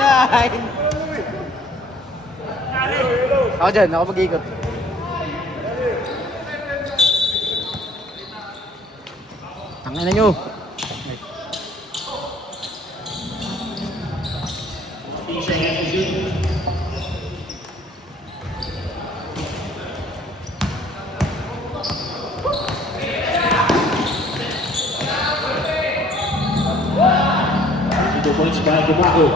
Nine. Ako dyan, ako mag-iikot. Tangin na nyo. Two points by Gubaco.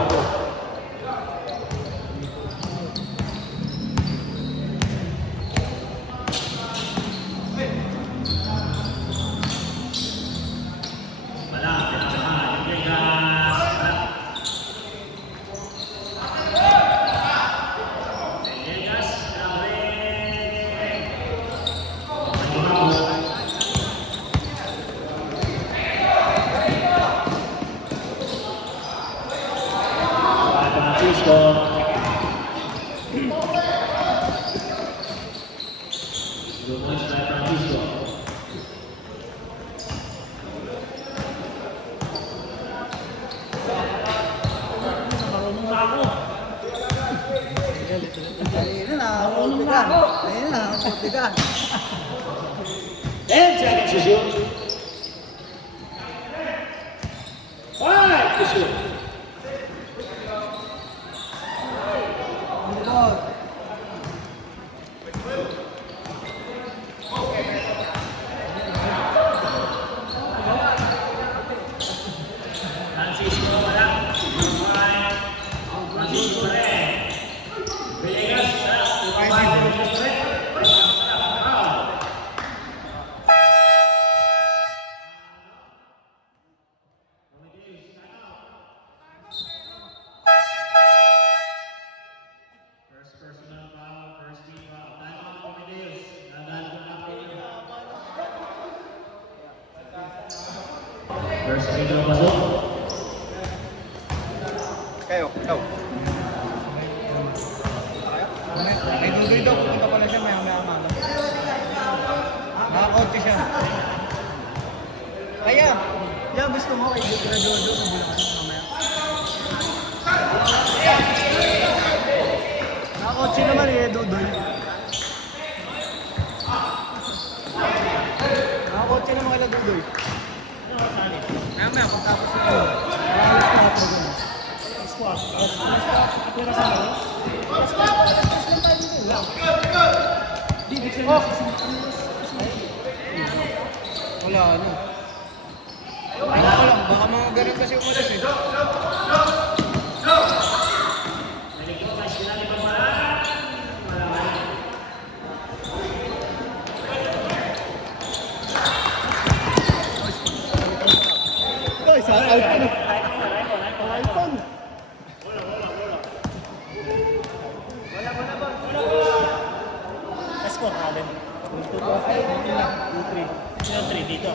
Ayun na, multigan. Ayun na, multigan. 10 seconds to shoot. 5 to shoot. Francisco wala. Francisco pa rin. Villegas, first personal foul, first team foul. Time out for Medeiros. Nadal ko na kayo. First free throw pasok. Kayo, ikaw. May dudoy daw, pupunta pala siya, maya-maya amaga. Nakakotse siya. Kaya, gusto mo kay Dukra Jojo sa Bulacan mamaya. Nakakotse naman eh, dudoy. Nakakotse naman kay dudoy. Maya-maya, pagtapos ito. Alas na ako dun. Squad. Pira sa mga. Wala ano. Ayun ko lang, baka mga ganun kasi umalis eh. Ay, saan iPhone eh? iPhone. Score natin. 2-3 dito.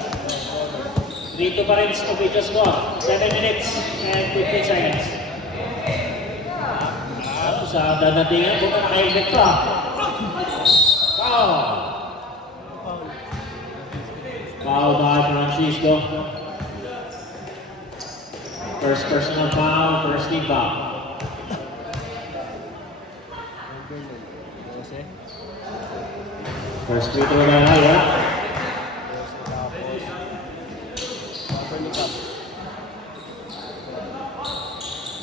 Dito pa rin sa video score. 7 minutes and 15 seconds. Sa dadatingan, kung naka-helmet pa. Foul! Foul by Francisco. First personal foul, first team foul. First free throw na Raya.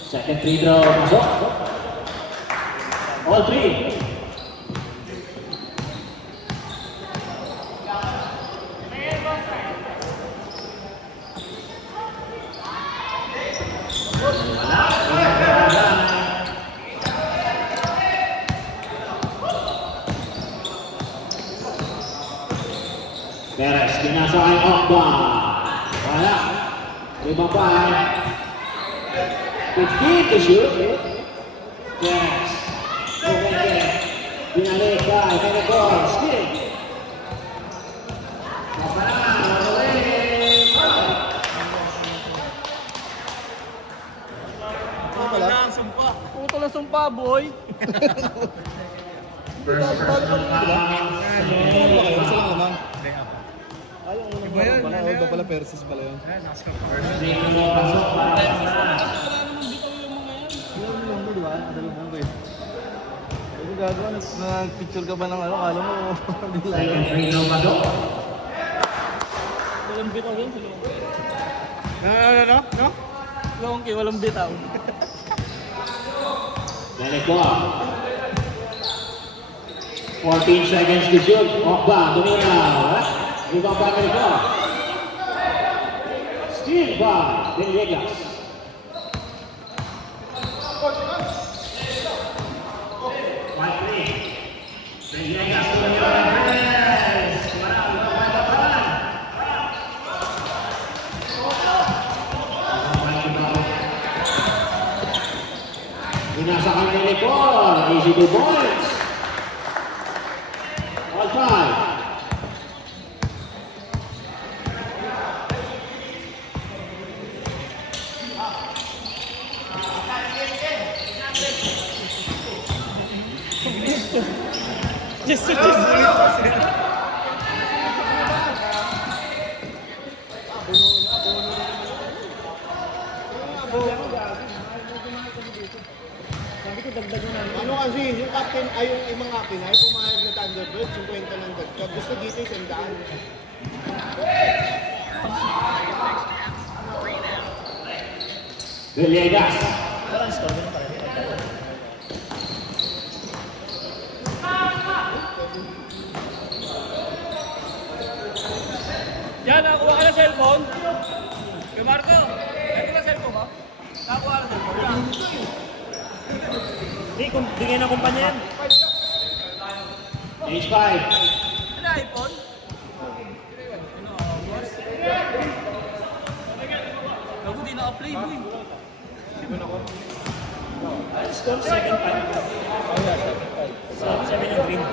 Second free throw, pasok. All three. Perez, pinasakay Okba. Wala. Rimabay. 15 to shoot. Perez. Okay. Binalik by Menegor. Spin. Puto na sumpa, boy. First personal foul. Iba yun. Iba pala, Persis pala yun. First free throw, pasok para sa gagawa? Nag-picture ka ba ng ano? Kala mo, hindi lang. Second free throw pa doon. Walang bitaw yan, si Longki. No? Longki, walang bitaw. Melikwa. 14 seconds to shoot. Okba, Duminaw. Ibang pa Melikwa. Steal by Villegas. Villegas to the press. Inasa kang Melikwa. Easy 2 points. All five. Just. Sabi ko dagdagan na. Ano kasi, yung captain, ay yung ibang captain ay pumayag na Thunderbird, 50 ng dagdag. Gusto dito yung 100. Villegas. Parang score, ganun pa rin. Yan, nakuha ka na cellphone? Kay Marco, ito na cellphone mo? Nakuha ka na cellphone? Yan. Hindi, bigyan ng kumpanya yan. H5. Ano, iPhone? Ano, boss? Gago, di naka-play, boy. Score 7-5. Oh, yeah, 7 yung green.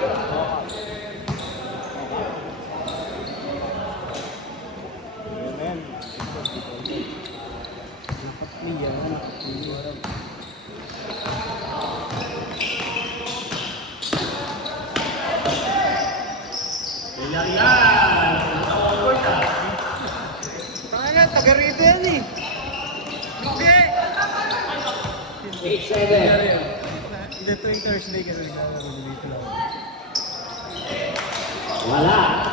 Tanga, taga rito yan eh. Hindi. 8-7. Ito yung Thursday kasi naglalaro dito lang. Wala.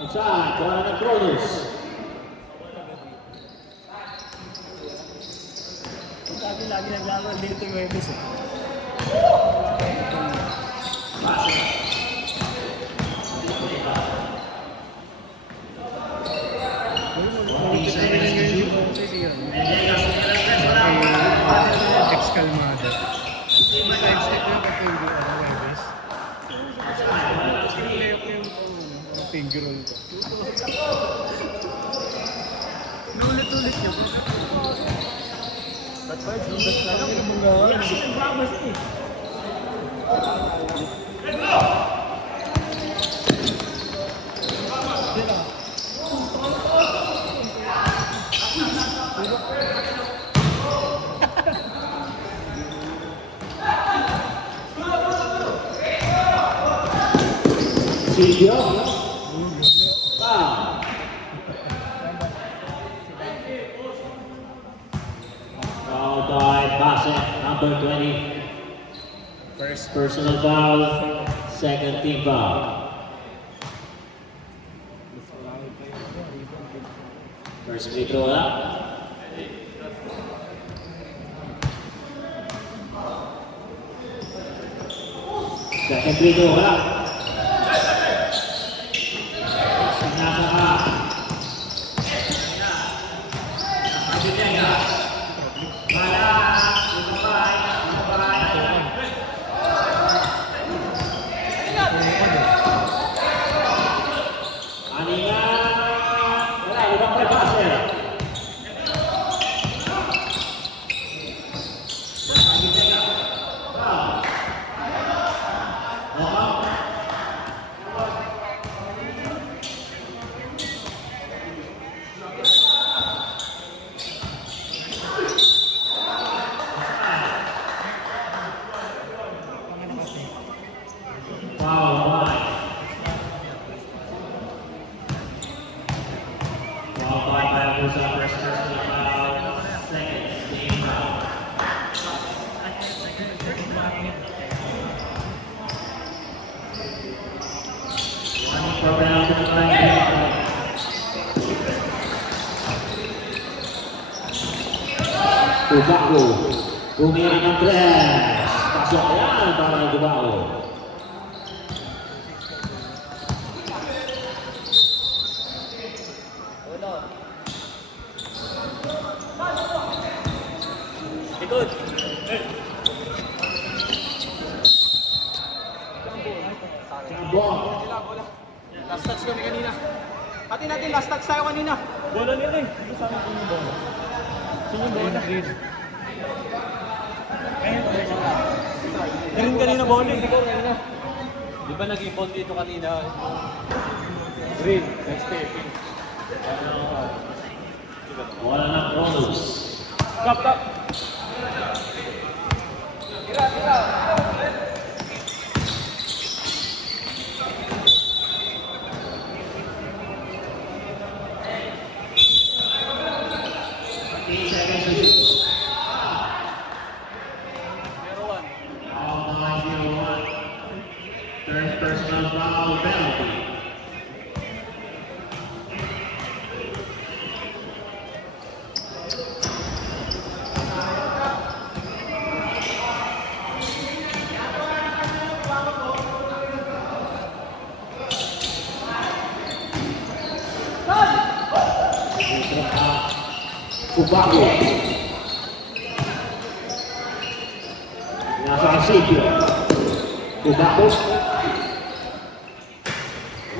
Outside, wala ng Cronus. Sabi lagi naglalaro dito yung Webis eh. Ex-Calmada. Sidestep yung pag-finger ko ng Webes. Sinilip yung finger roll ko. Nulit-ulit niya. Ba't ba? Ba't na lang yung mga... Kasi nagbawas eh. Silvio. Foul. Foul by Bassett, number 20. First personal foul, second team foul. First free throw up. Second free throw up. for penalty line. Tubaco. Bumiri ng tres. Pasok yan para ng Tubaco. Likod. Jambon. Last touch kami kanina. Pati natin last touch tayo kanina. Bola nila eh. Ito sa akin yung bola. Sino yung bola? Green kanina bola eh. Di ba nag-ibon dito kanina? Green. Next taping. Bola ng Cronus. Stop, stop. Third personal foul penalty. Tubaco. Nasa Asipio. Tubaco.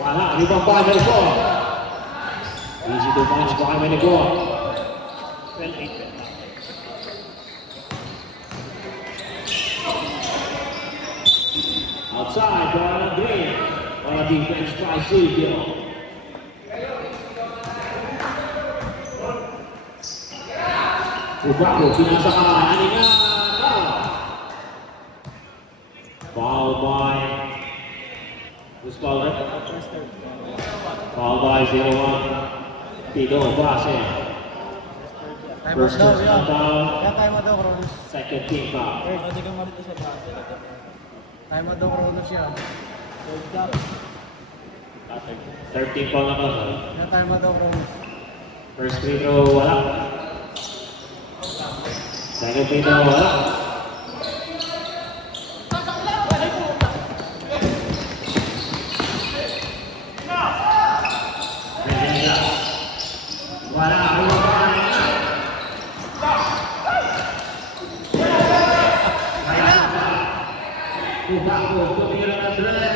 Wala, ibang bagay ko. Easy to punch baka may nagawa. 12-8. Outside, bola ng Green. Bola defense by Silvio. Tubaco, pinasa ka. Haningan. Foul by... Who's called it? Foul by 0-1. Pido, base. First personal foul. Kaya time mo daw, Cronus. Second team foul. Pwede kang marito sa base. Time mo daw, Cronus yan. 13 foul na ba? Kaya time mo daw, Cronus. First free throw, wala. Second free throw, wala. Wala, Tubaco, tumira na tres.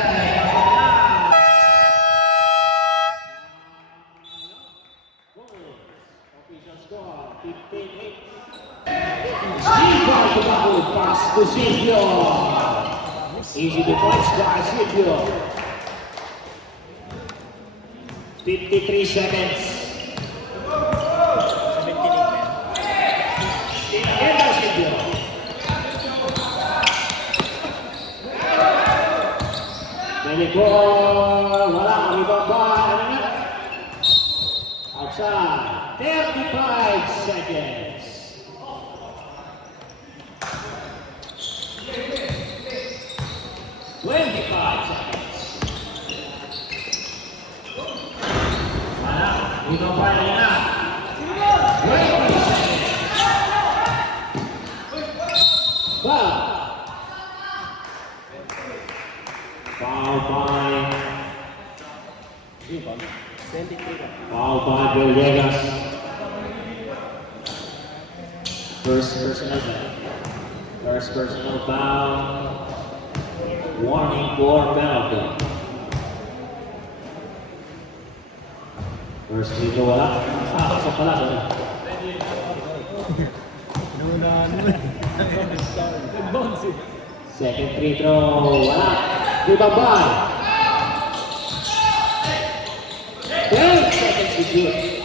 Official score, 15-8. Tubaco, pass to Silvio. Easy defense by Silvio. 53 seconds. 17-8. Again by Silvio. Teleport, wala, rebound by, outside, 35 seconds. Wala, rebound by na. 20 seconds. Foul by Villegas. First personal foul. Warning for penalty. First free throw, wala. Pasok pala. Second free throw, wala. Rebound by. 12 seconds to shoot.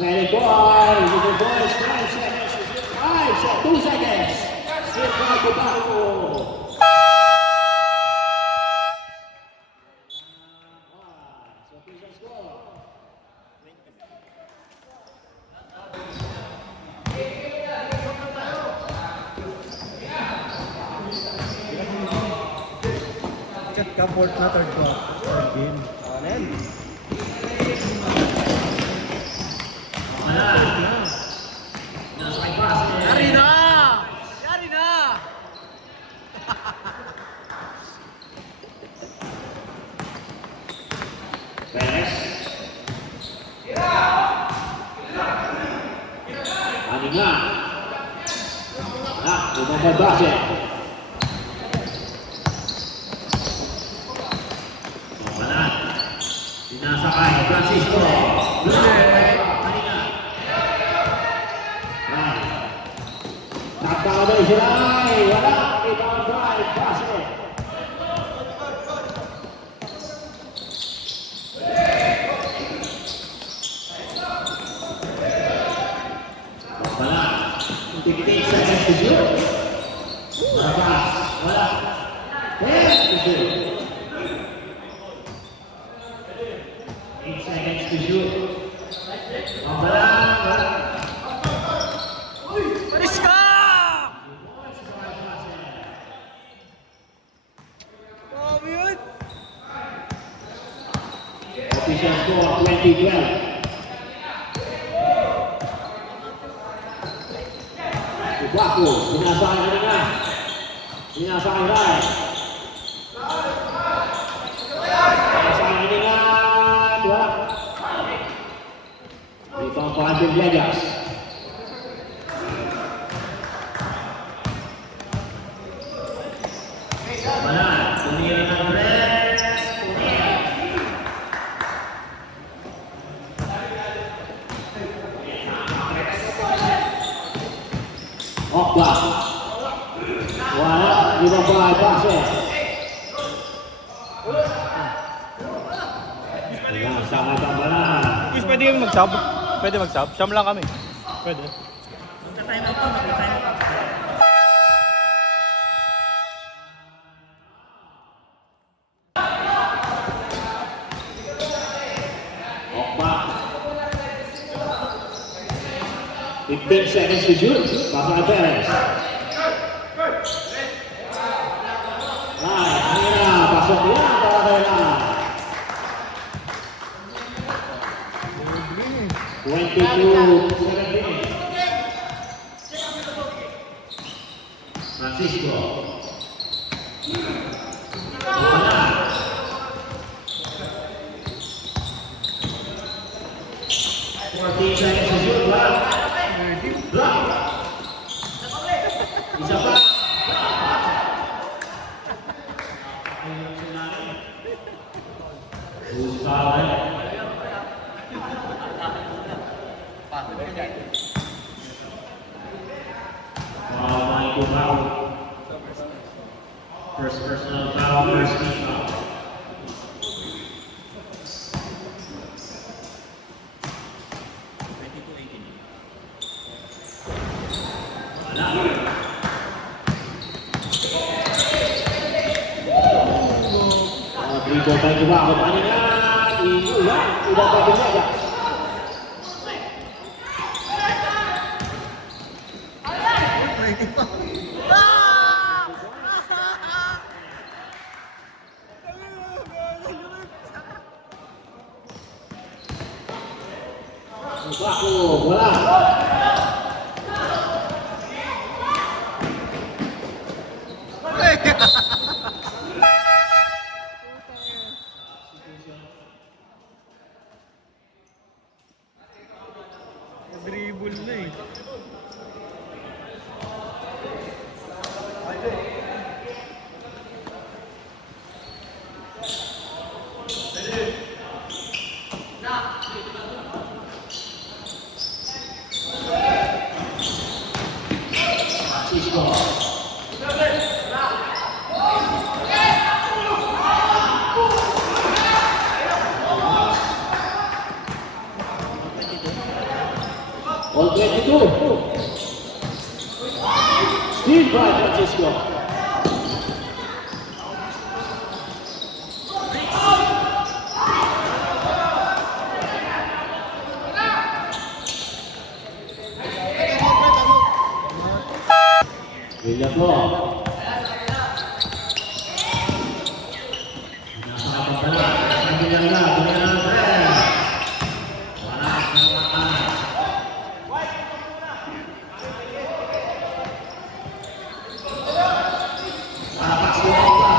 Boy, little boys, 9 seconds to shoot. 2 seconds. Still by Tubaco. So, official score. Ika, fourth na, third ko. Third game. Ano yan? Yari na! Yari na! Perez. Ano nga? Bumabay base. Kapanan. Sinasakay, Francisco. Nagkakamay sila. Wala. Ibang drive. Base. Wala. 58 seconds to shoot. Marabas. Wala. 10 to shoot. 8 seconds to shoot. Wala. Paris ka! Grabe yun! Official score 20-12. Baku, sinasakay na nga. Sinasakay right. Sinasakay na nga. Wala. Dito ang Pantin Vegas. Wala. Tumira ng press. Okla. Wala. Ibang bahay base. Ayan, sangat ang balan. Guys, pwede kami mag-sub? Pwede mag-sub? Siyam lang kami. Pwede. Magka-time out pa, magka-time out pa. Okla. 15 seconds to shoot. Pasang Perez. Right, Nina. Pasok yan para kay na. 22-17. Francisco. Wala. 14 seconds to shoot. Wala. Block. Isa pa. Gustavo. Michael foul. First personal foul, first team foul. Dribble by Givago, paningan, iulan, udah bagus saja. Givago, bola. Dribble na eh. Francisco. All 22. Steve by Francisco. Villapol. Pinarga, Pinarga, wala, wala. Papas Silva.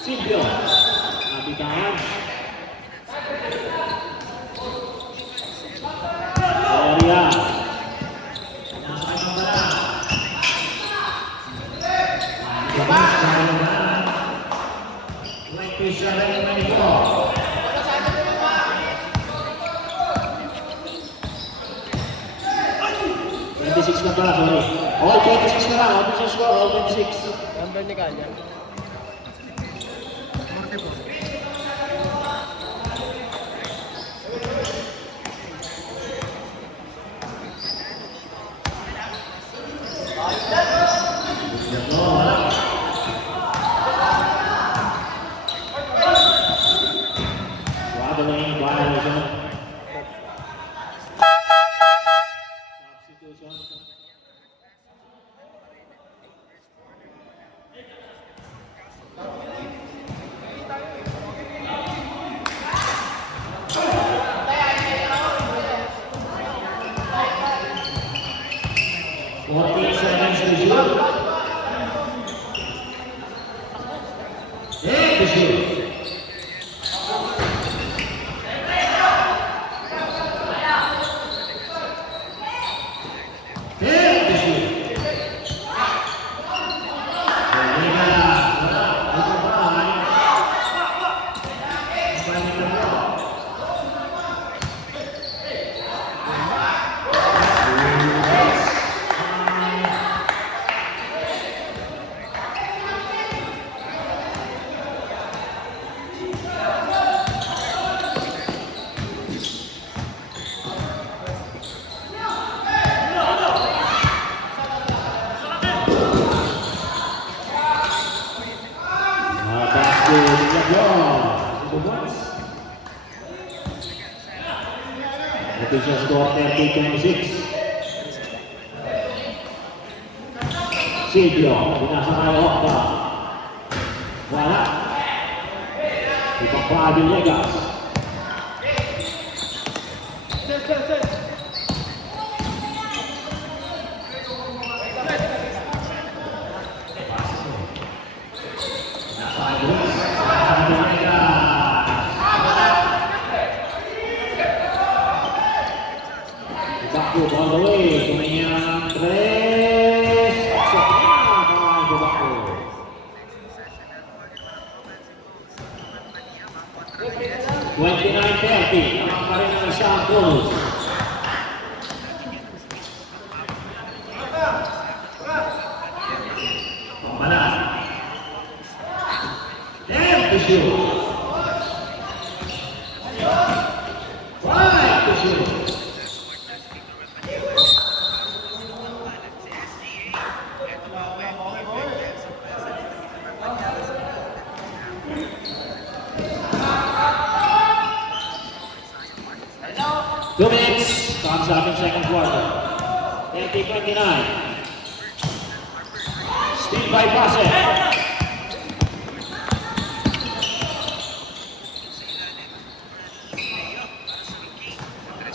Silvio, nabitawan. Valeria. Six na pala, sorry. All 26 na lang, official score, all 26. Number ni Kanya. Wala na yung bahay ito. Substitution. Fourteen seconds to shoot. To shoot. Official score 30-26. Silvio, pinasakay Okta. Wala. Ibang pa Villegas. Bakbo all the way, tumingin tres. Bakbo. 29-30, naman pa rin ang isang close. Pamalan. Damn to shoot. 5 to shoot. Two minutes, comes up in second quarter. 30-29. Steal by Bassett.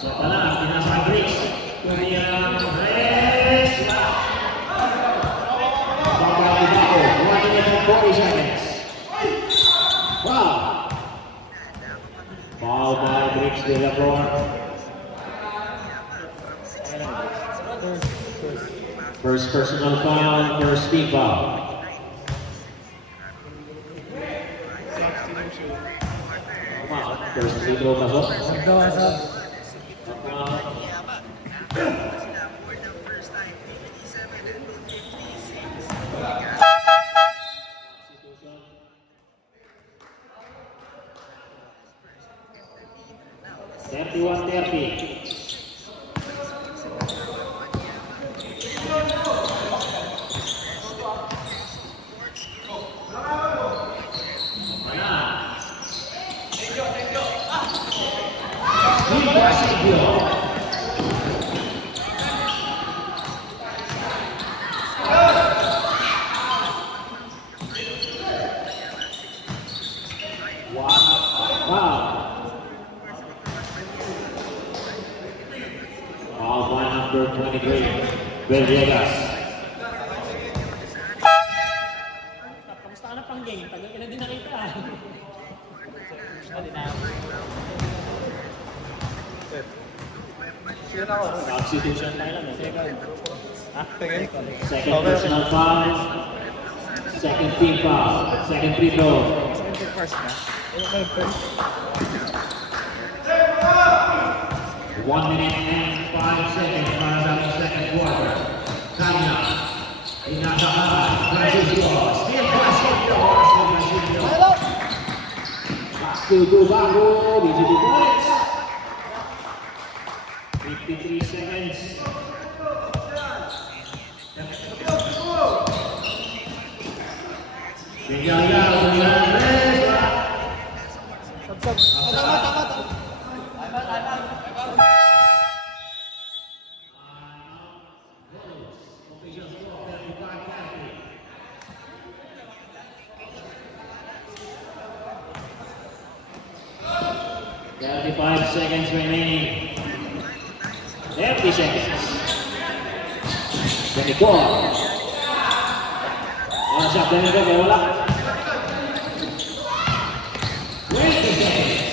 So, tala, pinasa Briggs. Tumiyang Reyes. Babalik ako. 1 minute and 40 seconds. Wow. Foul by Briggs de la Flor. First personal foul, first team foul. First free throw pasok. Substitution. 31-30. Foul by number 23, Villegas. Kamusta ka na pang game? Tagal ka na din nakita. Substitution tayo lang eh. Second personal foul. Second team foul. Second free throw. One minute and 5 seconds para sa ating second quarter. Kanya, inasakahan, Francisco, still Francisco, back to Dubago, visiting points. 53 seconds. Bigaya, seconds remaining. 30 seconds. 24. Wala siya, wala. 20 seconds.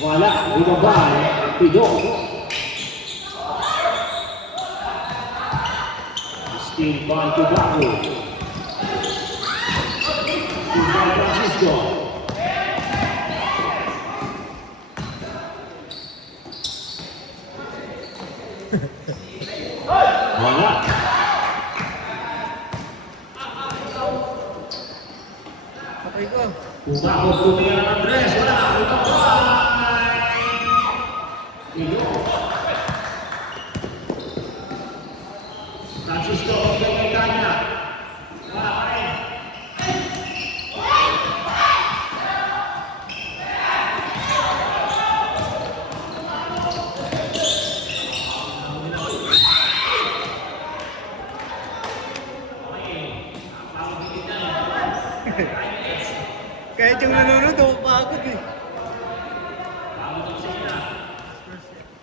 Wala, ibabay, Pido. Still by Dubago. Still by Francisco. Wala. Patay ko. Dubago tumira ng tres, wala, ibabay. Francisco, okay, kanya. Kahit yung nanonood, ako pagod eh.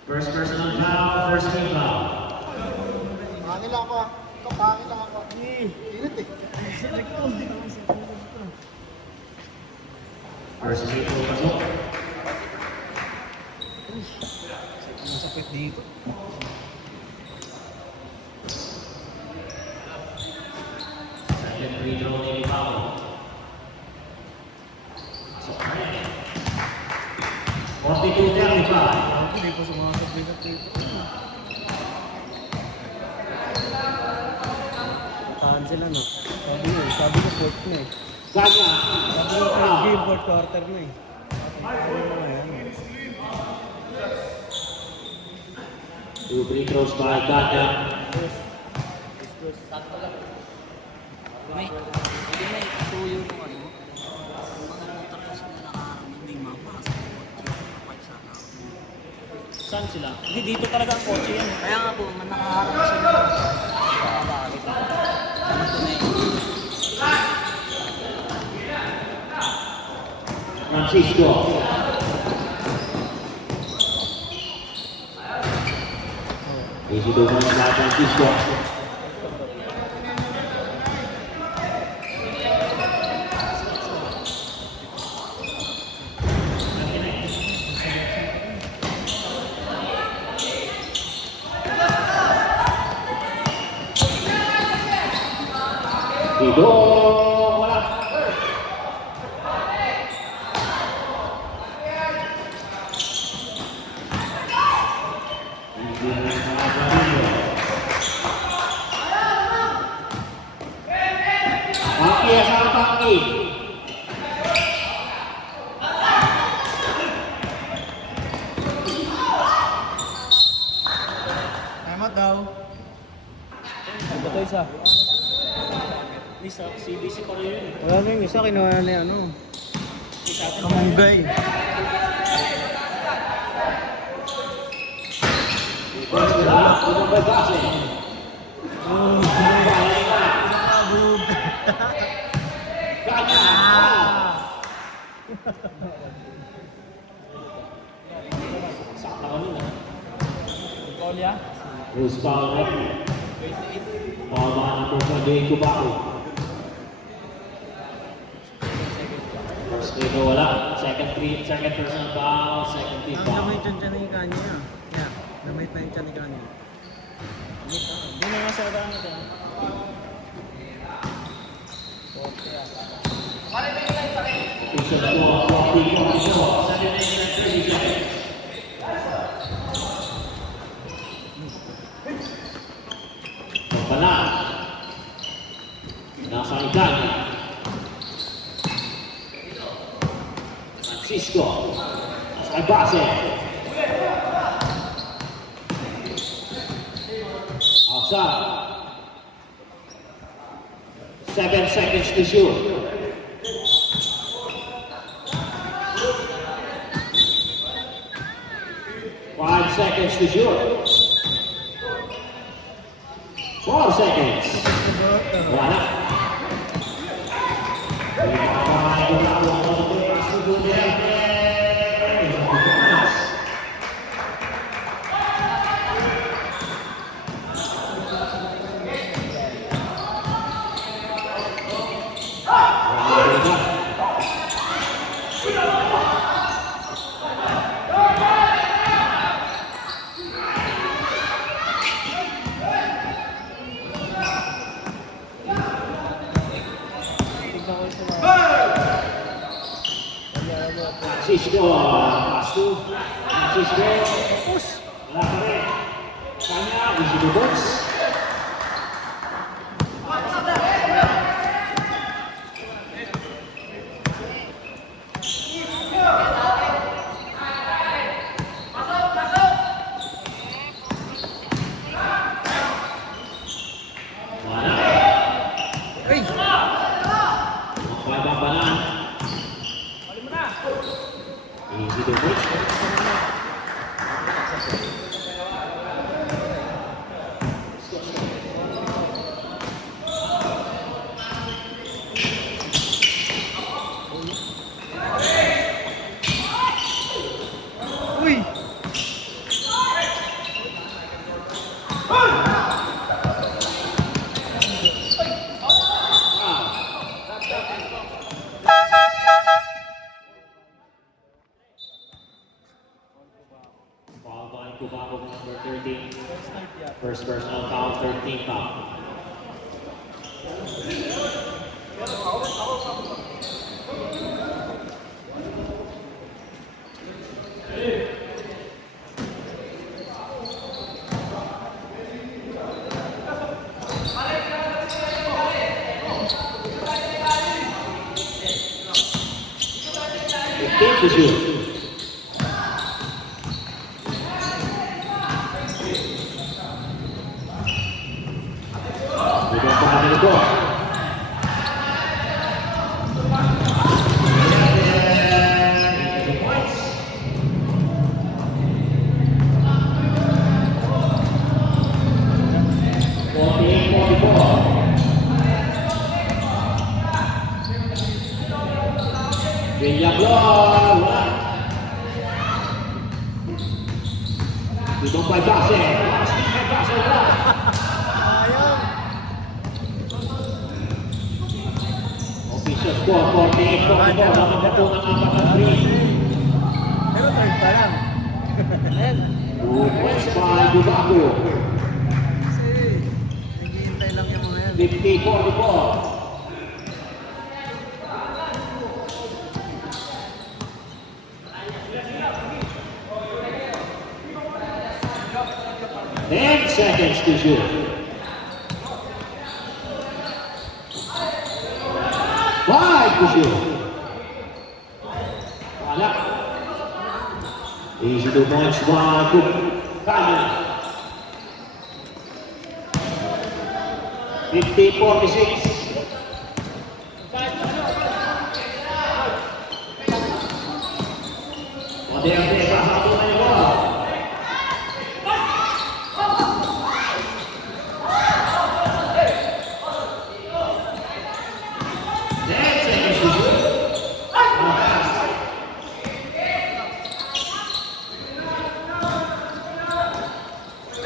First personal foul, first team foul. Pangil lang ako ah. Ikaw, pangil lang ako. Init eh. First free throw pasok. Masakit dito. Second free throw ni foul. Pasok na yan. 42-35. Hindi ko sumakabay na dito. Tahan sila no. Sabi ko fourth na eh. Kanya. Sabi ko third game, fourth quarter na eh. Two free throws by Kanya. May suyo nung ano, mga motor kasi na nakaharap may mapasok. Saan sila? Hindi, dito talaga ang kotse yan. Kaya nga po, man nakaharap sila. Nakabalik. Ano to na yun? Francisco. Easy to run by Francisco. Pido, wala. isa. Lisa, CBC pa rin yun. Wala na yung isa, kinuha na yung ano. Sa atin pa rin. Kamunggay. Ibang by Base. Kanya! Sakta kami na. Kolya. Bruce Palmer. Pamahan po sa Dane Kubaco. First free throw wala. Second personal foul. Second free Ang foul. damay dyan ni Kanye. Yeah, damay pa yung dyan ni Kanye. Hindi na nga sa daan natin. Official score, 40-44. 7 minutes and 30 seconds. Pagpala. Nasa ikan. Francisco. Nasa base. Outside. 7 seconds to shoot. 5 seconds to shoot. 4 seconds. Wala. Francisco, pass to Francisco, wala pa rin. Kanya, easy to box. Wala. Ay! Makakabang banan. Easy to box. Uy! Foul by Kubaco, number 13. First personal foul, 13 foul. To shoot. We don't have any goal. Villablor, wala. Dito by Base. By Base, wala. Official score, 48-44. Dapat na po ng apat na three. Pero third pa lang. Ayan. 2 points by Kubaco. Kasi, naghihintay lang yung mga yan. 50-44. Ten seconds to shoot. 5 to shoot. Wala. Easy to points by Kanya. 50-46. Moderne, kahabol na yung ball. Next, seconds to shoot.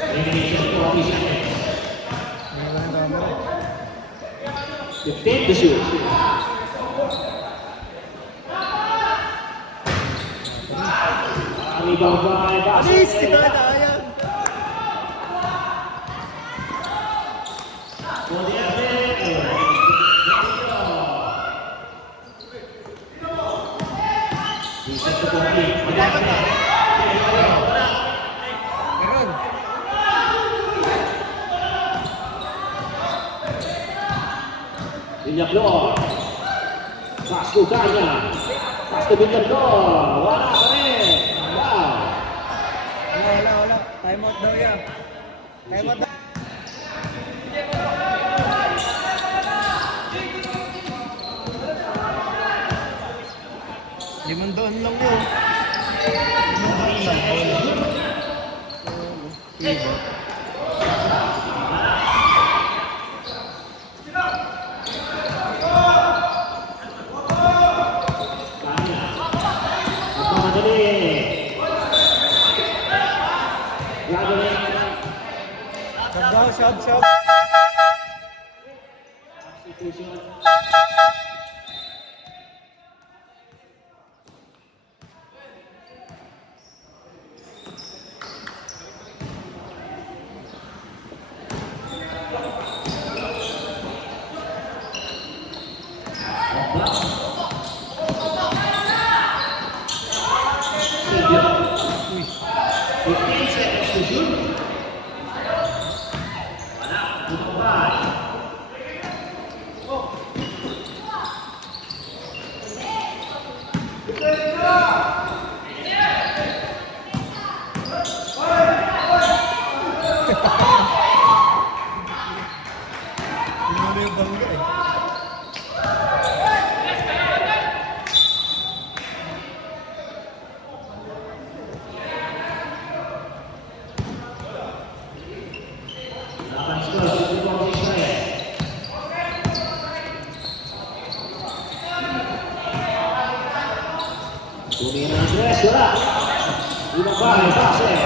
Elimination 40 seconds. 15 to shoot. Ang ibang by Basel. Moderne, Reset to complete. Moderne. Meron. Villaflor. Pass to Kanya. Pass to Villaflor. Wala pa rin. Wow. Wala. Time out daw yan. Time out daw. Limandaan lang yun. Diba? Magmamadali. Gagawin. Shab. Substitution. Uy. 15 seconds to shoot. Wala, tumabay. Tinalo yung bangga eh. Laban score, 54 Israel. Tumingin ang Andres. Wala. Ibang by Basel.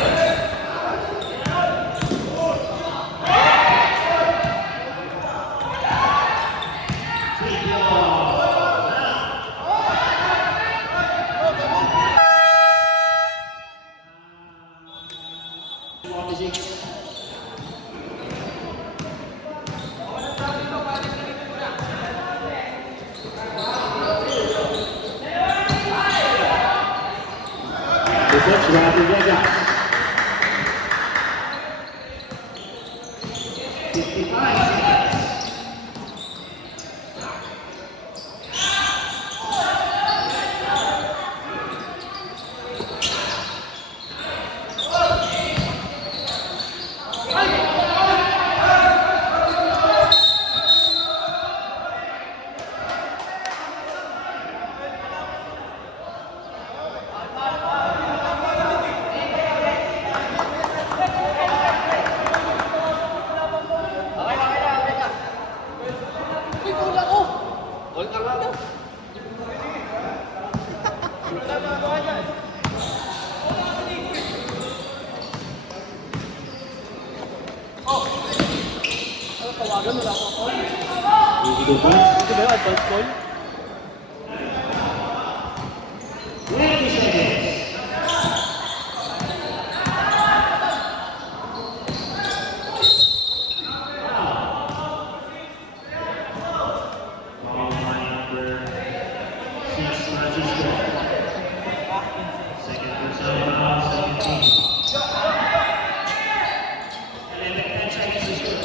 Defense, Rafi Vegas. 55 seconds. Illegal points. Ito ba yung advance call? 20 seconds. Foul by number 6, Francisco. Second personal foul, second team. 10 seconds to shoot.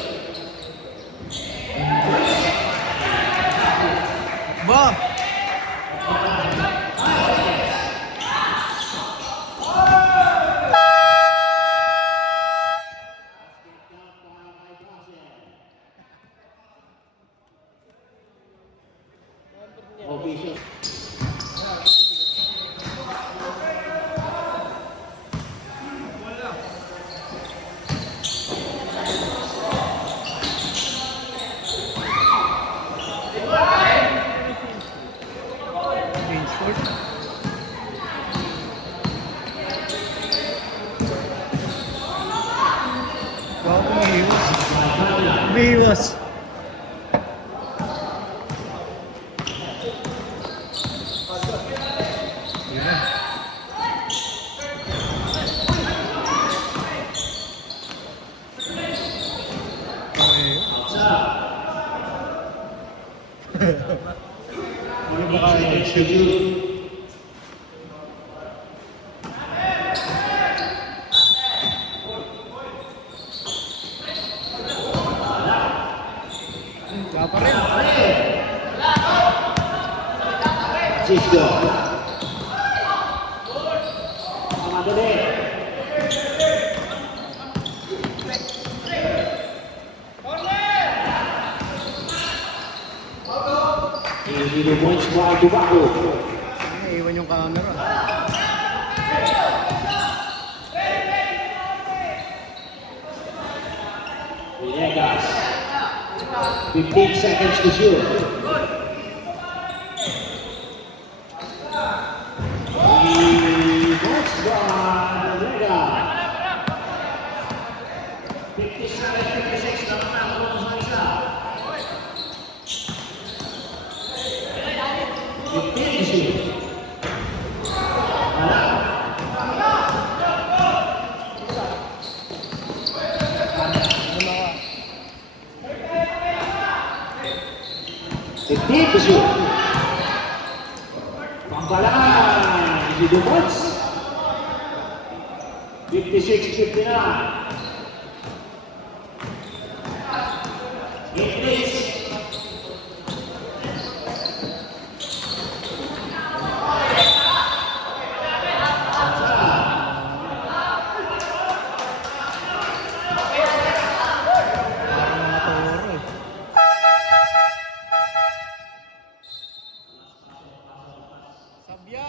Nagbiwas. Ano ba kaya shoot? Wala pa rin. Cisco. Madali. Zero points by Dubaco. Naiiwan yung camera. Villegas. 15 seconds to shoot. Three points by Villegas. 57-56 naman na ako sa isa. 15 to shoot. Wala. Fifteen to shoot. Pampalaan. Hindi dumots. 56-59. Eight minutes.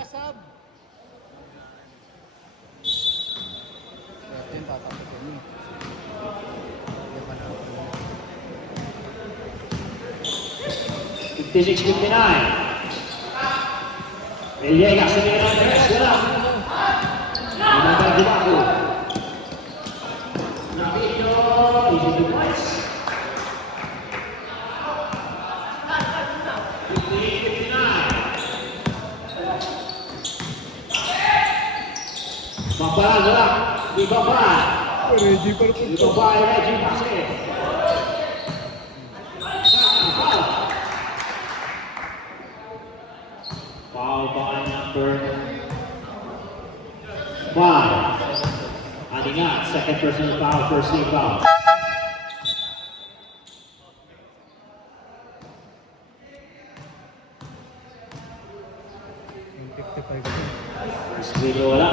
Sab. Ito yung tataputin mo. Yung ka na. 56-59. Villegas sa mga tres. Wala. Inagal Dubaco. Napito. Easy to points. 58-59. Pampalan, wala. Di baba. Ready pa rin. Di baba ay Reggie Pase. Foul by number 5. Aningat, second personal foul, first team foul. Yung 55 ko. First free throw wala.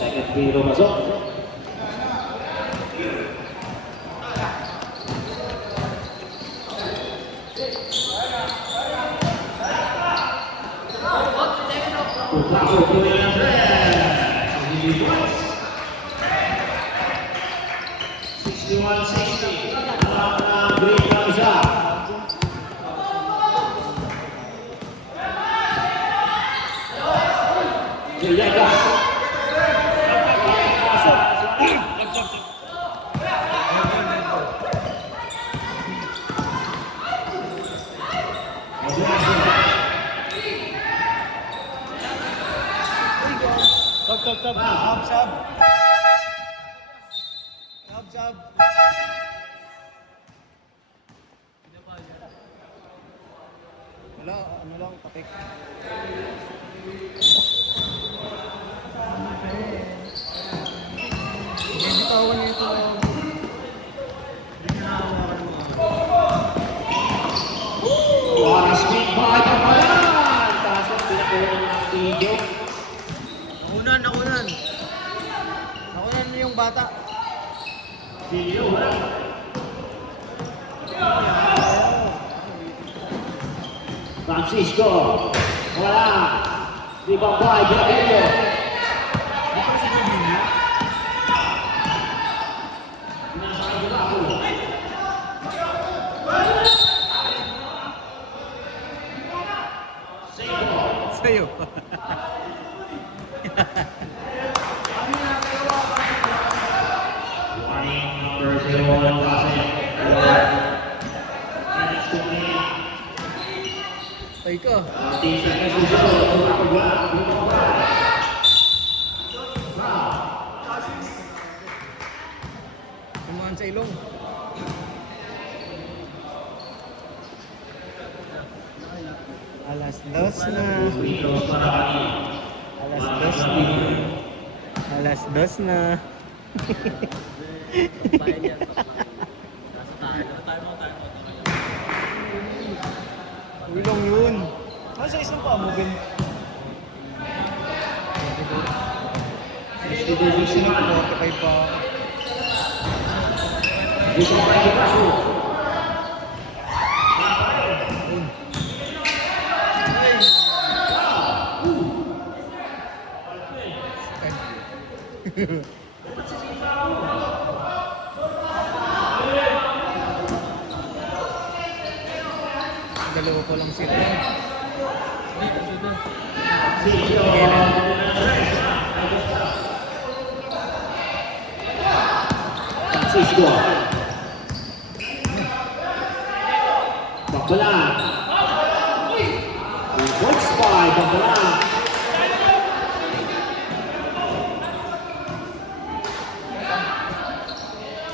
Second free throw masuk. Dubaco punya yang tres. Ini points. 61-60. Anak Green Kamsa. Villegas. Sab. Wala, ano lang, patik. Hindi bitawan niyo ito. Hindi niya nakawakan mo. Waras big by Pampalan. Taas ang pinakuha ng video. Nakunan. Nakunan mo yung bata. Video wala. Francisco. Wala. Di baba ay Gabriel. Di pa si Gabriel. Nasa Dubaco. Sa'yo. Boy Pasig. Minutes to play. Ay ka. 15 seconds to go. Tumaan sa ilong. Alas dos na. Free throws para kami. Alas dos na. Alas dos na. Ilong yun. Nasa isang pa mo, Ben. 62-61. Nakakapay pa. Dito pa yung bago. Dalawa pa lang sila. Francisco. Bakalan. 2 points by Bakalan.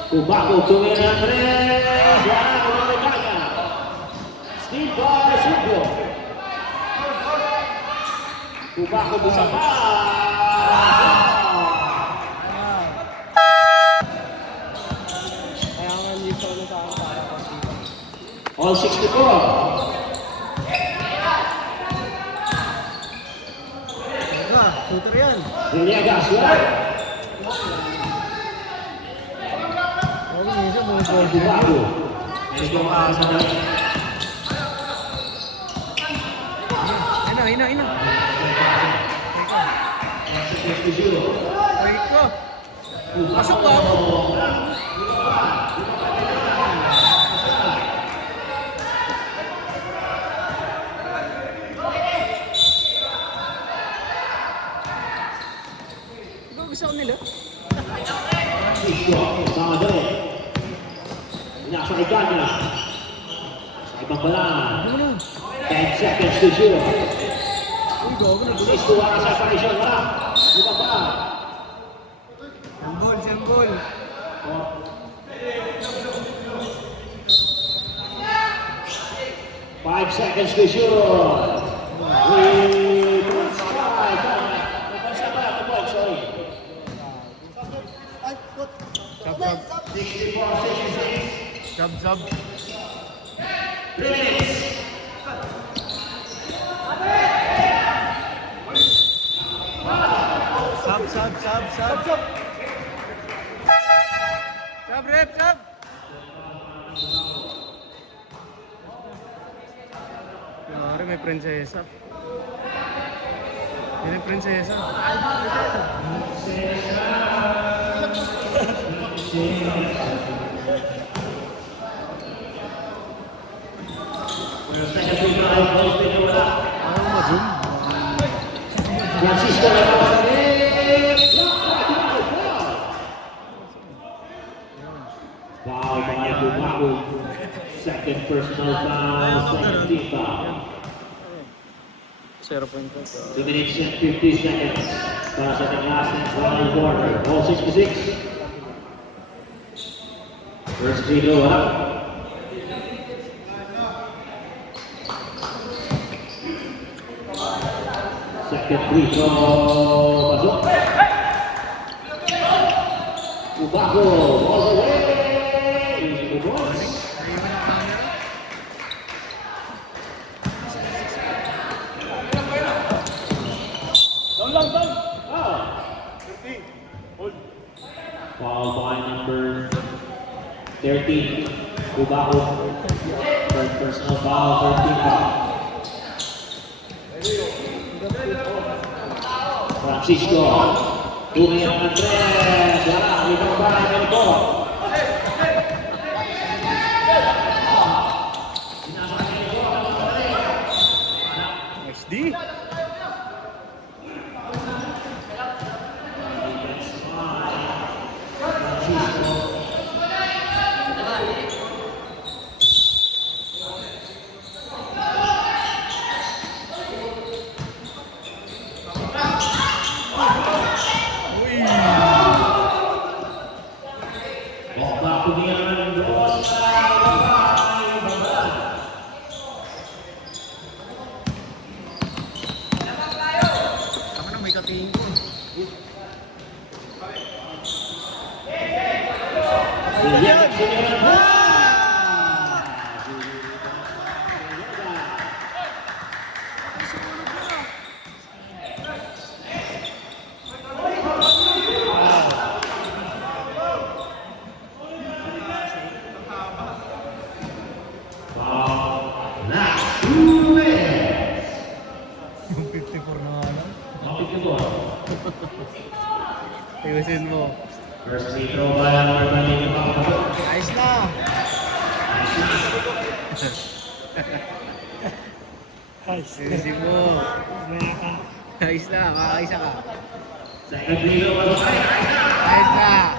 Kubago tumira ng 3. Wala ko ng medalya. Steve by Subio. Kubago bisa pa. Kaya nga dito na sa akin para pag-dito. All 64. Talaga, shooter yan. Villegas, right? Huwag minsan mga gold. Kubago. Medyo sa dami. Ina. Ay ka. Pasok ba ako? Ikaw gusto nila? Francisco, sama dali. Nasa Iganya. Sa ibang balang. Ano? 10 seconds to shoot. Uy, gago na dulas. Francisco ang separation. Wala. Ibang balang. Siyang ball. 5 seconds to shoot. With strike. Sorry. Sub. 3 minutes. Sub. Sub, rep, sub. Yari, may prinsesa. Yan yung prinsesa. Second free throw. Post din wala. Ayaw ma-zoom. Francisco na naman. Foul by Bumago. Second personal foul. Second team foul. 2 minutes and 50 seconds. Para sa last and final quarter. All 66. First free throw up. Second free throw. Pasok. Bumago. All the way. Easy to boys. Foul by number 13, Kubaho. Third personal foul, 13 foul. Francisco, tumira ng 3, wala, ibang ba, ganito. Nice D. Ayusin mo. First free throw by number 20, Pablo. Ayos na. Ayusin mo. Ayos na, makakaisa ka. Second free throw by Ayos na.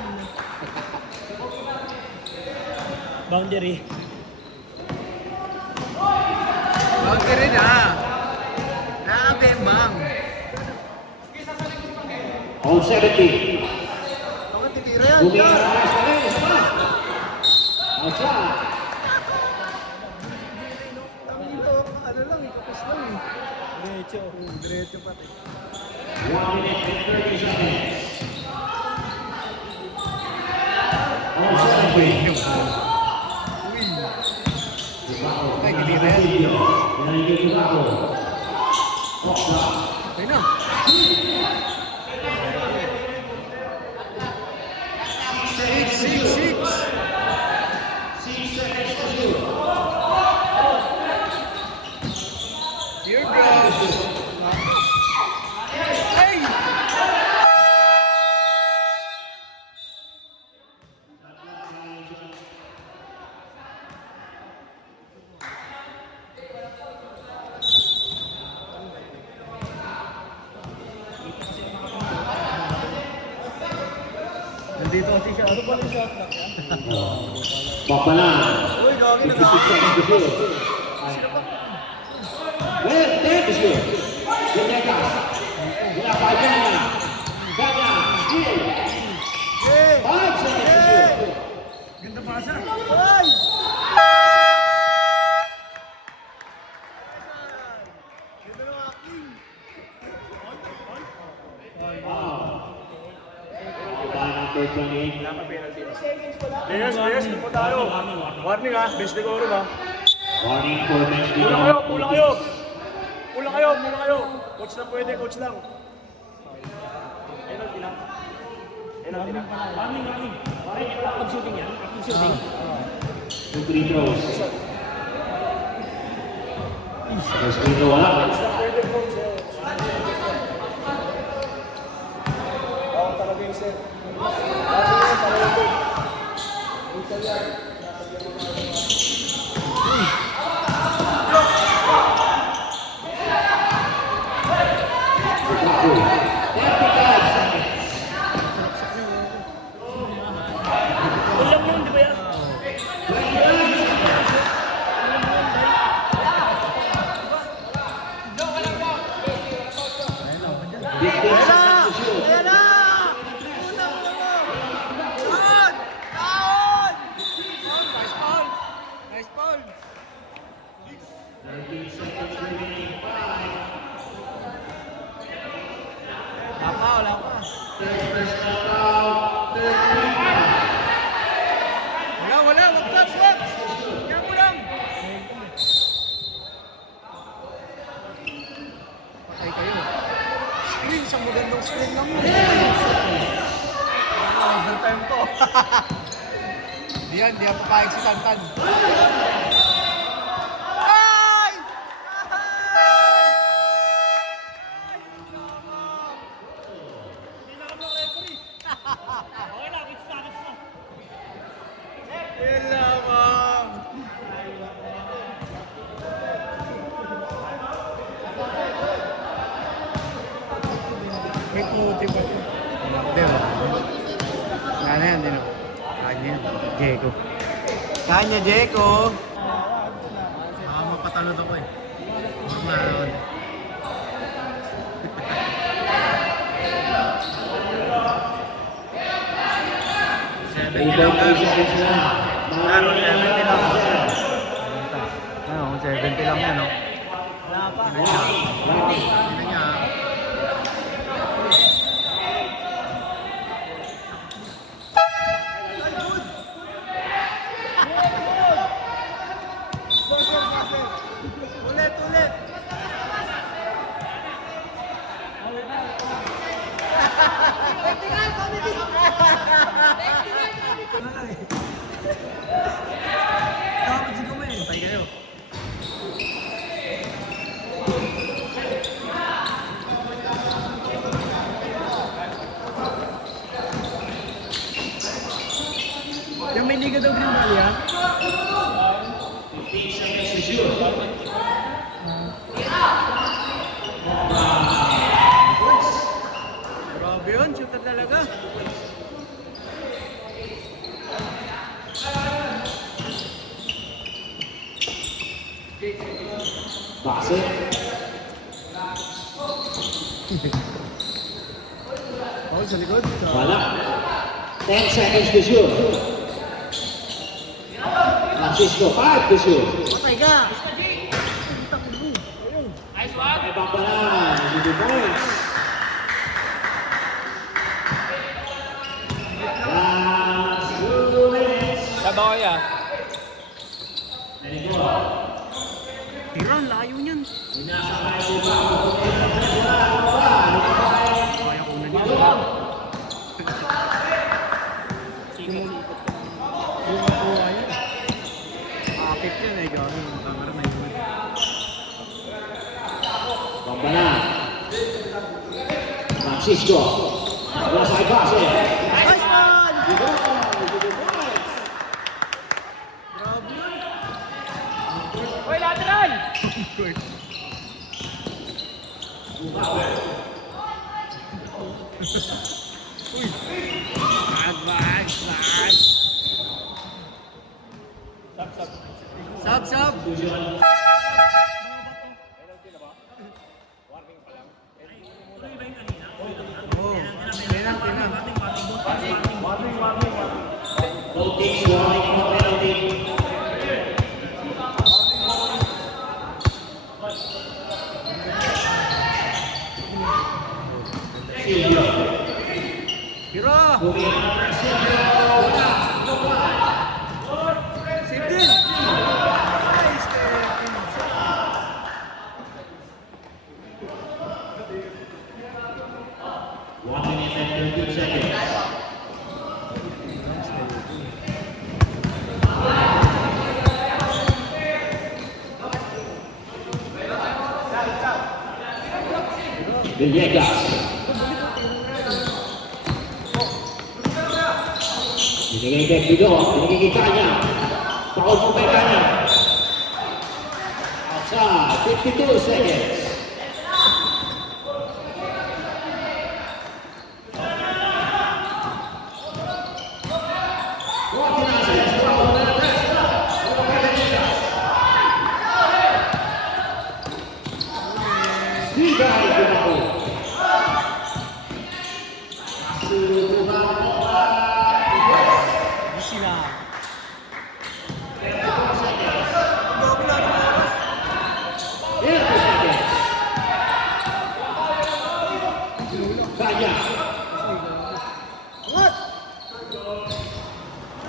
Boundary. Boundary na. Nakabembang. All 70. Bakit titira yan? Bumiras na rin, isa pa. Outside. Ano lang, ikapos lang eh. Diretso. Diretso pati. 1 minute and 30 seconds. All 70. Ay, titira yan. Pinahigit yung ako. Top shot. Ayun na. Six. 6 seconds to shoot. Here goes. Hey! Nandito kasi siya. Ano ba yung shot na? Papalan. Uy, gawin na 56 seconds to shoot. Well, there is good. Venegas. Mula pa Gana. Gana. Steal. 5 seconds to shoot. Ganda pa siya. Ay! Ganda ng acting. Wow. Diba number 28? Yes, po tayo. Warning ha, best siguro ba? Warning for bench Pula kayo. Coach lang pwede, coach lang. Ayun ang tinang. Warning. Active shooting yan. Active shooting. 2 free throws. First free throw wala. Pwede, coach. Talaga yung set. Ulam yun, di ba yan? Ayan na! Nice foul! 13 seconds remaining. Wala pa. First knockout. 13. Wala. Wag. Yan mo lang. Patay kayo. Screen, isang magandang screen lang yun. Overtime to. Di yan papayag si Tantan. Ay! Okay na, it's na. Yun lamang. May puti pa ito. Di ba? Kanya yan, din ako. Kanya yan. Jeko. Kanya, Jeko. Mapatalod ako eh. Maroon. seconds na. Ano, 70 lang. Ano, 70 lang yan, no? Wala pa. Tingnan niya. Ulit. Dapat si Gumay. Patay kayo. talaga. Base. Ako sa likod. Wala. 10 seconds to shoot. Francisco, 5 to shoot. Patay ka! Nice one. Ay, baka na. 2 points. Last 2 minutes. Sabaw kaya. Tira, ang layo niyan. Sinasakay ko ba? Kaya ko na dito. Yung makuha yun. Akit yan eh, gano'n. Yung camera na yun. Bambana. Francisco. Wala sa base. Nice one! Good points. Grabe yun. Uy, lateral! Uy! Bag! Sab! Oh, tinan. Both teams warning for penalty. Silvio. Tira! Silvio. Save din! Nice! 1 minute and 13 seconds. Villegas. Binigay kay Guido, binigay kay Kanya. Paul mo kay Kanya. Outside, 52 seconds. Busy na. Kanya.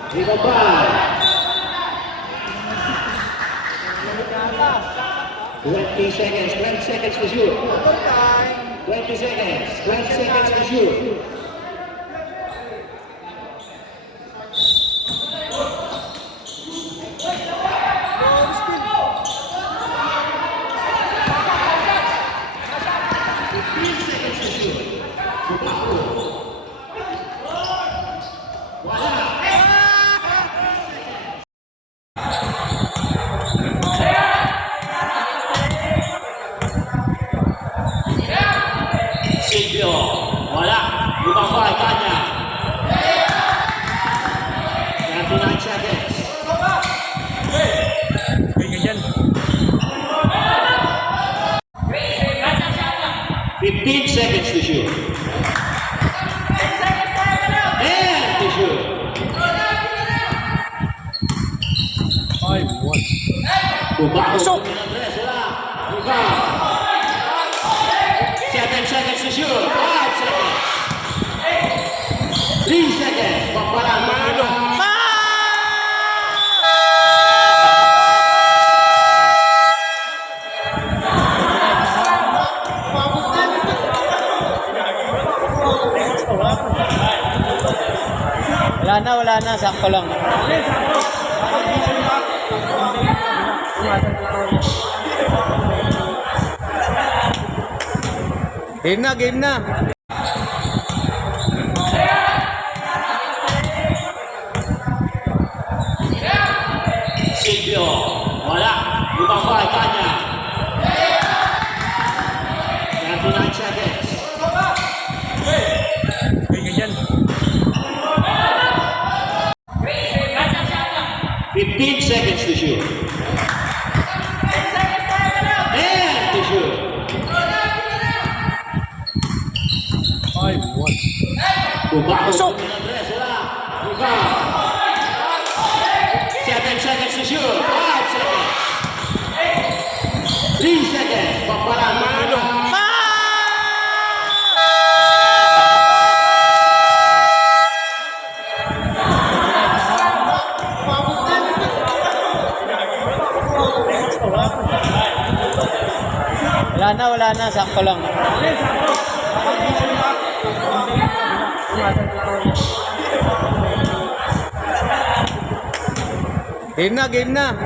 Lima pa. 20 seconds, 20 seconds to shoot. 20 seconds, 20 seconds to shoot. Silvio, wala. Lumang pa, Kanya. 29 seconds. Ganyan. 15 seconds to shoot. And to shoot. 5-1. Pasok! Wala. Rebound. 7 seconds to shoot. 5 seconds. 3 seconds. Pamparan. Manalo. Wala na. Sakto lang. Game na. Silvio, wala. Lumang pa, Kanya. 29 seconds. Pasok! Wala. Rebound. 7 seconds to shoot. 5 seconds. 3 seconds. Papalang manalo. Wala na, sakto lang. Game na.